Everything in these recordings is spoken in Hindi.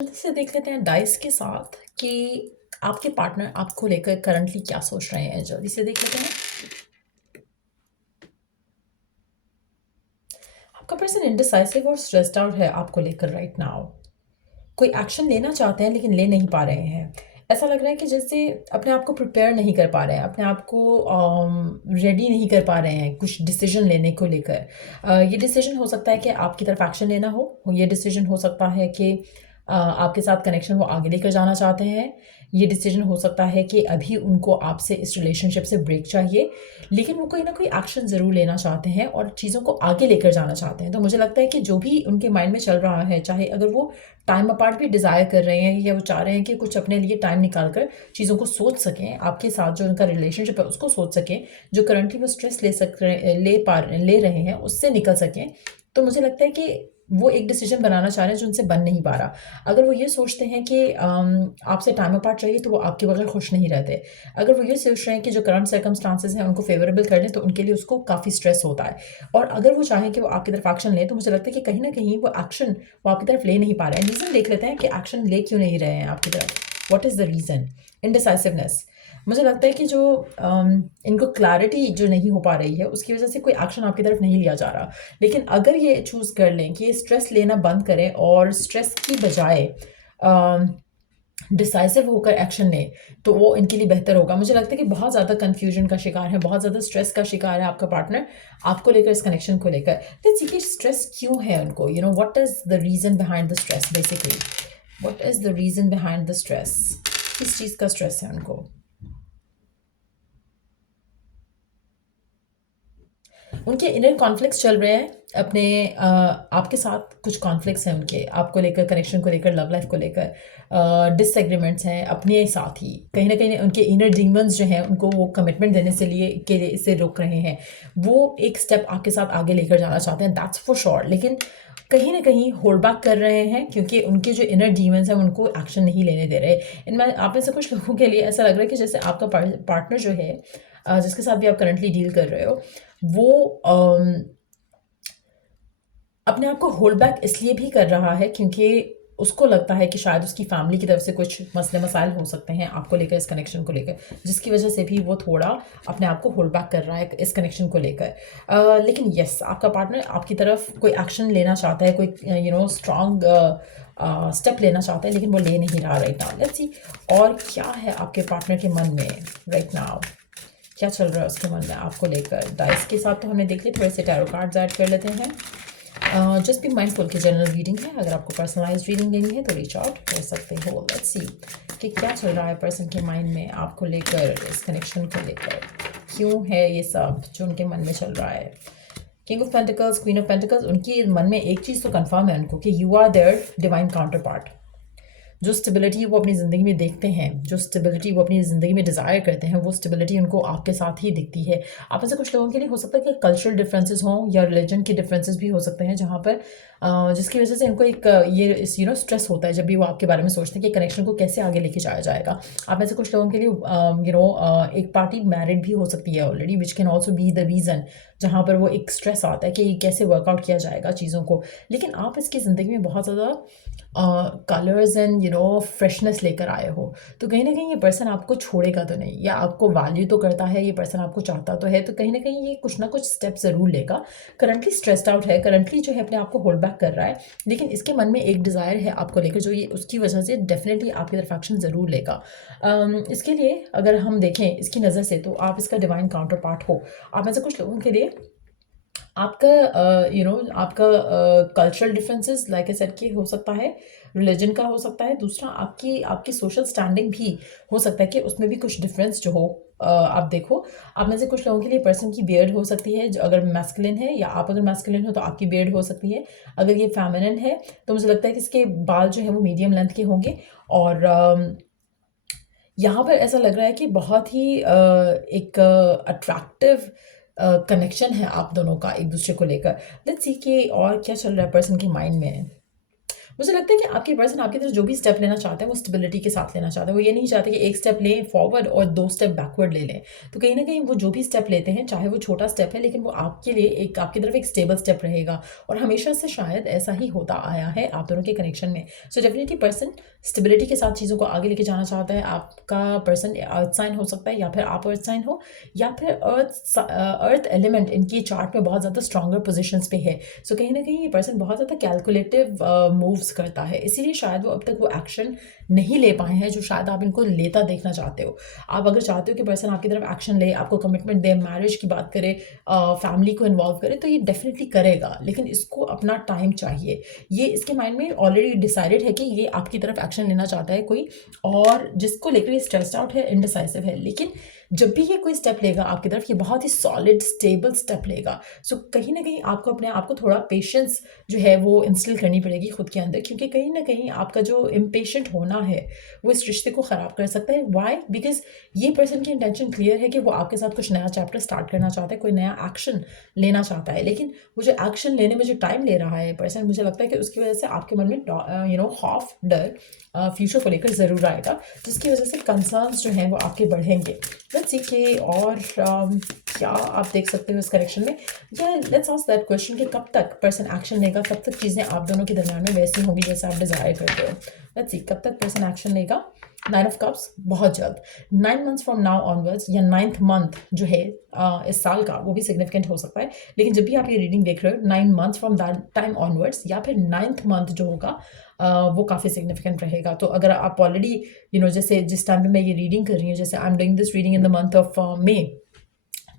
जल्दी से देख लेते हैं डाइस के साथ कि आपके पार्टनर आपको लेकर करंटली क्या सोच रहे हैं। जल्दी से देख लेते हैं। आपका पर्सन इंडिसाइसिव और स्ट्रेस्ड आउट है आपको लेकर राइट नाउ। कोई एक्शन लेना चाहते हैं लेकिन ले नहीं पा रहे हैं। ऐसा लग रहा है कि जैसे अपने आप को प्रिपेयर नहीं कर पा रहे हैं, अपने आप को रेडी नहीं कर पा रहे हैं कुछ डिसीजन लेने को लेकर। ये डिसीजन हो सकता है कि आपकी तरफ एक्शन लेना हो, ये डिसीजन हो सकता है कि आपके साथ कनेक्शन वो आगे लेकर जाना चाहते हैं। ये डिसीजन हो सकता है कि अभी उनको आपसे इस रिलेशनशिप से ब्रेक चाहिए, लेकिन वो कोई ना कोई एक्शन ज़रूर लेना चाहते हैं और चीज़ों को आगे लेकर जाना चाहते हैं। तो मुझे लगता है कि जो भी उनके माइंड में चल रहा है, चाहे अगर वो टाइम अपार्ट भी डिज़ायर कर रहे हैं या वो चाह रहे हैं कि कुछ अपने लिए टाइम निकाल कर चीज़ों को सोच सकें, आपके साथ जो उनका रिलेशनशिप है उसको सोच सकें, जो करंटली वो स्ट्रेस ले रहे हैं उससे निकल सकें। तो मुझे लगता है कि वो एक डिसीजन बनाना चाह रहे हैं जो उनसे बन नहीं पा रहा। अगर वो ये सोचते हैं कि आपसे टाइम अपार्ट चाहिए तो वो आपके बगैर खुश नहीं रहते। अगर वो ये सोच रहे हैं कि जो करंट सर्कमस्टांसेस हैं उनको फेवरेबल कर लें तो उनके लिए उसको काफ़ी स्ट्रेस होता है। और अगर वो चाहें कि वो आपकी तरफ एक्शन लें तो मुझे लगता है कि कहीं न कहीं वो एक्शन वो आपकी तरफ ले नहीं पा रहे हैं। रीज़न देख लेते हैं कि एक्शन ले क्यों नहीं रहे हैं आपकी तरफ। What is the reason? Indecisiveness. मुझे लगता है कि जो इनको क्लैरिटी जो नहीं हो पा रही है उसकी वजह से कोई एक्शन आपकी तरफ नहीं लिया जा रहा। लेकिन अगर ये चूज़ कर लें कि ये स्ट्रेस लेना बंद करें और स्ट्रेस की बजाय डिसाइसिव होकर एक्शन लें तो वो इनके लिए बेहतर होगा। मुझे लगता है कि बहुत ज़्यादा कन्फ्यूजन का शिकार है, बहुत ज़्यादा स्ट्रेस का शिकार है आपका पार्टनर आपको लेकर, इस कनेक्शन को लेकर। लेट्स सी कि स्ट्रेस क्यों है उनको, what is the reason behind the stress basically. What is the reason behind the stress? किस चीज़ का स्ट्रेस है उनको? उनके इनर कॉन्फ्लिक्ट्स चल रहे हैं अपने आपके साथ कुछ कॉन्फ्लिक्ट्स हैं उनके, आपको लेकर, कनेक्शन को लेकर, लव लाइफ को लेकर डिसएग्रीमेंट्स हैं अपने साथ ही। कहीं ना कहीं उनके इनर डीमंस जो हैं उनको वो कमिटमेंट देने से रोक रहे हैं। वो एक स्टेप आपके साथ आगे लेकर जाना चाहते हैं, दैट्स फॉर श्योर, लेकिन कहीं ना कहीं होल्ड बैक कर रहे हैं क्योंकि उनके जो इनर डीमंस हैं उनको एक्शन नहीं लेने दे रहे। इनमें आप में से कुछ लोगों के लिए ऐसा लग रहा है कि जैसे आपका पार्टनर जो है, जिसके साथ भी आप करंटली डील कर रहे हो, वो अपने आप को होल्ड बैक इसलिए भी कर रहा है क्योंकि उसको लगता है कि शायद उसकी फैमिली की तरफ से कुछ मसले मसाइल हो सकते हैं आपको लेकर, इस कनेक्शन को लेकर, जिसकी वजह से भी वो थोड़ा अपने आप को होल्ड बैक कर रहा है इस कनेक्शन को लेकर। लेकिन यस, आपका पार्टनर आपकी तरफ कोई एक्शन लेना चाहता है, कोई स्ट्रॉन्ग स्टेप लेना चाहता है, लेकिन वो ले नहीं रहा राइट नाउ। लेट्स सी और क्या है आपके पार्टनर के मन में राइट नाउ, क्या चल रहा है उसके मन में आपको लेकर। डाइस के साथ तो हमने देख लिया, थोड़े से टैरो कार्ड्स ऐड कर लेते हैं। जस्ट बी माइंडफुल की जनरल रीडिंग है, अगर आपको पर्सनलाइज रीडिंग लेनी है तो रीच आउट कर सकते हो। लेट्स सी कि क्या चल रहा है पर्सन के माइंड में आपको लेकर, इस कनेक्शन को लेकर, क्यों है ये सब जो उनके मन में चल रहा है। King of pentacles, queen of pentacles, उनकी मन में एक चीज़ तो कंफर्म है उनको कि you are their divine counterpart. जो स्टेबिलिटी वो अपनी ज़िंदगी में देखते हैं, जो स्टेबिलिटी वो अपनी ज़िंदगी में डिज़ायर करते हैं, वो स्टेबिलिटी उनको आपके साथ ही दिखती है। आप में से कुछ लोगों के लिए हो सकता है कि कल्चरल डिफरेंसेस हों या रिलीजन के डिफरेंसेस भी हो सकते हैं, जहाँ पर जिसकी वजह से इनको एक ये स्ट्रेस होता है जब भी वो आपके बारे में सोचते हैं कि कनेक्शन को कैसे आगे लेके जाया जाएगा। आप में से कुछ लोगों के लिए एक पार्टी मैरिड भी हो सकती है already, which can also be the reason, जहाँ पर वो एक स्ट्रेस आता है कि कैसे वर्कआउट किया जाएगा चीज़ों को। लेकिन आप इसकी ज़िंदगी में बहुत ज़्यादा कलर्स एंड फ्रेशनेस लेकर आए हो, तो कहीं ना कहीं ये पर्सन आपको छोड़ेगा तो नहीं, या आपको वैल्यू तो करता है, ये पर्सन आपको चाहता तो है, तो कहीं ना कहीं ये कुछ ना कुछ स्टेप ज़रूर लेगा। करंटली स्ट्रेस्ड आउट है, करंटली जो है अपने आप को होल्ड बैक कर रहा है, लेकिन इसके मन में एक डिज़ायर है आपको लेकर जो ये उसकी वजह से डेफिनेटली आपकी तरफ एक्शन ज़रूर लेगा। इसके लिए अगर हम देखें इसकी नज़र से तो आप इसका डिवाइन काउंटर पार्ट हो। आप में से कुछ लोगों के लिए आपका आपका cultural differences like I said कि हो सकता है, रिलीजन का हो सकता है, दूसरा आपकी आपकी सोशल स्टैंडिंग भी हो सकता है कि उसमें भी कुछ डिफरेंस जो हो। आप देखो, आप में से कुछ लोगों के लिए पर्सन की बियर्ड हो सकती है, जो अगर मैस्कुलिन है, या आप अगर मैस्कुलिन हो तो आपकी बियर्ड हो सकती है। अगर ये फेमिनिन है तो मुझे लगता है कि इसके बाल जो है वो मीडियम लेंथ के होंगे। और यहाँ पर ऐसा लग रहा है कि बहुत ही एक अट्रैक्टिव कनेक्शन है आप दोनों का एक दूसरे को लेकर। लेट्स सी कि और क्या चल रहा है पर्सन के माइंड में। मुझे लगता है कि आपके पर्सन आपकी तरफ जो भी स्टेप लेना चाहते हैं वो स्टेबिलिटी के साथ लेना चाहते हैं। वो ये नहीं चाहते कि एक स्टेप लें फॉरवर्ड और 2 स्टेप बैकवर्ड ले लें। तो कहीं न कहीं वो जो भी स्टेप लेते हैं, चाहे वो छोटा स्टेप है, लेकिन वो आपके लिए एक आपकी तरफ एक स्टेबल स्टेप रहेगा और हमेशा से शायद ऐसा ही होता आया है आप दोनों के कनेक्शन में। सो डेफिनिटली पर्सन स्टेबिलिटी के साथ चीज़ों को आगे लेके जाना चाहता है। आपका पर्सन अर्थ साइन हो सकता है या फिर आप अर्थ साइन हो या फिर अर्थ एलिमेंट इनकी चार्ट में बहुत ज़्यादा स्ट्रॉन्गर पोजीशंस पे है। सो कहीं ना कहीं ये पर्सन बहुत ज़्यादा कैलकुलेटिव मूव्स करता है, इसीलिए शायद वो अब तक वो एक्शन नहीं ले पाए हैं जो शायद आप इनको लेता देखना चाहते हो। आप अगर चाहते हो कि पर्सन आपकी तरफ एक्शन ले, आपको कमिटमेंट दे, मैरिज की बात करे, फैमिली को इन्वॉल्व करे, तो ये डेफिनेटली करेगा, लेकिन इसको अपना टाइम चाहिए। ये इसके माइंड में ऑलरेडी डिसाइडेड है कि ये आपकी तरफ एक्शन लेना चाहता है कोई, और जिसको लेकर ये स्ट्रेस्ड आउट है, इनडिसाइसिव है, लेकिन जब भी ये कोई स्टेप लेगा आपकी तरफ, ये बहुत ही सॉलिड स्टेबल स्टेप लेगा। सो कहीं ना कहीं आपको अपने आप को थोड़ा पेशेंस जो है वो इंस्टिल करनी पड़ेगी खुद के अंदर, क्योंकि कहीं ना कहीं आपका जो इम्पेशेंट होना है वो इस रिश्ते को ख़राब कर सकता है। वाई? बिकॉज ये पर्सन की इंटेंशन क्लियर है कि वो आपके साथ कुछ नया चैप्टर स्टार्ट करना चाहता है, कोई नया एक्शन लेना चाहता है, लेकिन वो जो एक्शन लेने में जो टाइम ले रहा है पर्सन, मुझे लगता है कि उसकी वजह से आपके मन में खौफ, डर फ्यूचर को लेकर ज़रूर आएगा, जिसकी वजह से कंसर्न्स जो हैं वो आपके बढ़ेंगे। लेट्स सी कि और क्या आप देख सकते हो इस कनेक्शन में, या लेट्स आस्क दैट क्वेश्चन कि कब तक पर्सन एक्शन लेगा, कब तक चीज़ें आप दोनों के दरमियान में वैसी होंगी जैसे आप डिज़ायर करते हो। लेट्स सी कब तक पर्सन एक्शन लेगा। 9 ऑफ कप्स बहुत जल्द, 9 मंथ्स फ्रॉम नाउ ऑनवर्ड्स, या 9th मंथ जो है इस साल का, वो भी सिग्निफिकेंट हो सकता है। लेकिन जब भी आप ये रीडिंग देख रहे हो 9 months from that time onwards या फिर 9th मंथ जो होगा वो काफ़ी सिग्निफिकेंट रहेगा। तो अगर आप ऑलरेडी जैसे जिस टाइम पे मैं ये रीडिंग कर रही हूँ, जैसे I am doing this reading in the month of May,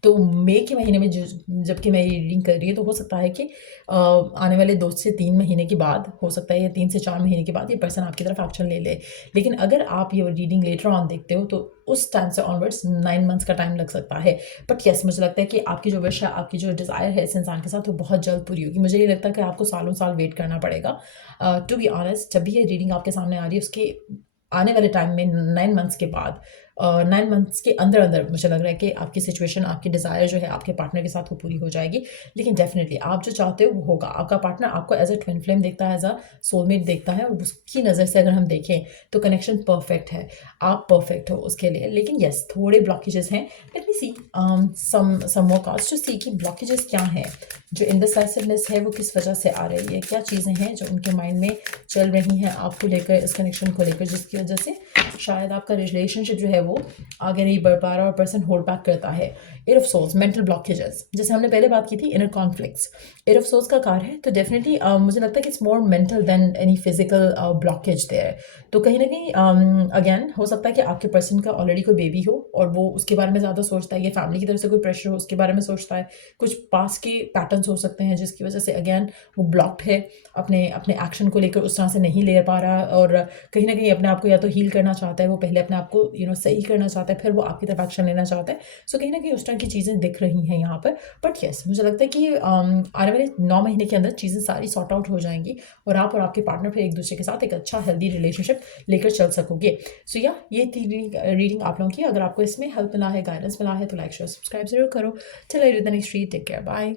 तो मई के महीने में जबकि मैं ये रीडिंग कर रही हूँ, तो हो सकता है कि आने वाले 2 से 3 महीने के बाद, हो सकता है या 3 से 4 महीने के बाद ये पर्सन आपकी तरफ एक्शन ले ले। लेकिन अगर आप ये रीडिंग लेटर ऑन देखते हो तो उस टाइम से ऑनवर्ड्स 9 मंथ्स का टाइम लग सकता है। बट यस, मुझे लगता है कि आपकी जो विश है, आपकी जो डिज़ायर है इस इंसान के साथ, वो बहुत जल्द पूरी होगी। मुझे ये लगता है कि आपको सालों साल वेट करना पड़ेगा। टू बी ऑनेस्ट, जब भी ये रीडिंग आपके सामने आ रही है, उसके आने वाले टाइम में 9 मंथ्स के बाद, 9 मंथ्स के अंदर अंदर मुझे लग रहा है कि आपकी सिचुएशन, आपकी डिज़ायर जो है आपके पार्टनर के साथ वो पूरी हो जाएगी। लेकिन डेफिनेटली आप जो चाहते हो वो होगा। आपका पार्टनर आपको एज अ ट्विन फ्लेम देखता है, एज अ सोलमेट देखता है, और उसकी नज़र से अगर हम देखें तो कनेक्शन परफेक्ट है, आप परफेक्ट हो उसके लिए। लेकिन यस, थोड़े ब्लॉकेजेस हैं। Let me see some more cards to see कि ब्लॉकेजेस क्या हैं, जो इनडिसाइसिवनेस है वो किस वजह से आ रही है, क्या चीज़ें हैं जो उनके माइंड में चल रही हैं आपको लेकर, इस कनेक्शन को लेकर, जिसकी वजह से शायद आपका रिलेशनशिप जो है वो आगे नहीं बढ़ पा रहा और पर्सन होल्ड बैक करता है। Eight of swords, mental blockages, जैसे हमने पहले बात की थी, inner conflicts eight of swords का कार्ड है, तो डेफिनेटली मुझे लगता है कि it's more mental than any physical blockage there. तो कहीं ना कहीं अगेन हो सकता है कि आपके पर्सन का ऑलरेडी कोई बेबी हो और वो उसके बारे में ज़्यादा सोचता है, या फैमिली की तरफ से कोई प्रेशर हो उसके बारे में सोचता है, कुछ पास के पैटर्न्स हो सकते हैं जिसकी वजह से अगेन वो ब्लॉक्ड है, अपने एक्शन को लेकर उस तरह से नहीं ले पा रहा, और कहीं ना कहीं अपने आप को या तो हील करना चाहता है, वो पहले अपने आप को सही करना चाहता है, फिर वो आपकी तरफ एक्शन लेना चाहता है। सो कहीं ना कहीं उस तरह की चीज़ें दिख रही हैं यहाँ पर। बट यस, मुझे लगता है कि आने वाले 9 महीने के अंदर चीज़ें सारी सॉर्ट आउट हो जाएंगी और आप और आपके पार्टनर फिर एक दूसरे के साथ एक अच्छा हेल्दी रिलेशनशिप लेकर चल सकोगे। सो या ये थी रीडिंग आप लोगों की। अगर आपको इसमें हेल्प मिला है, गाइडेंस मिला है, तो लाइक शेयर सब्सक्राइब जरूर करो। चलो, next read, take care, bye.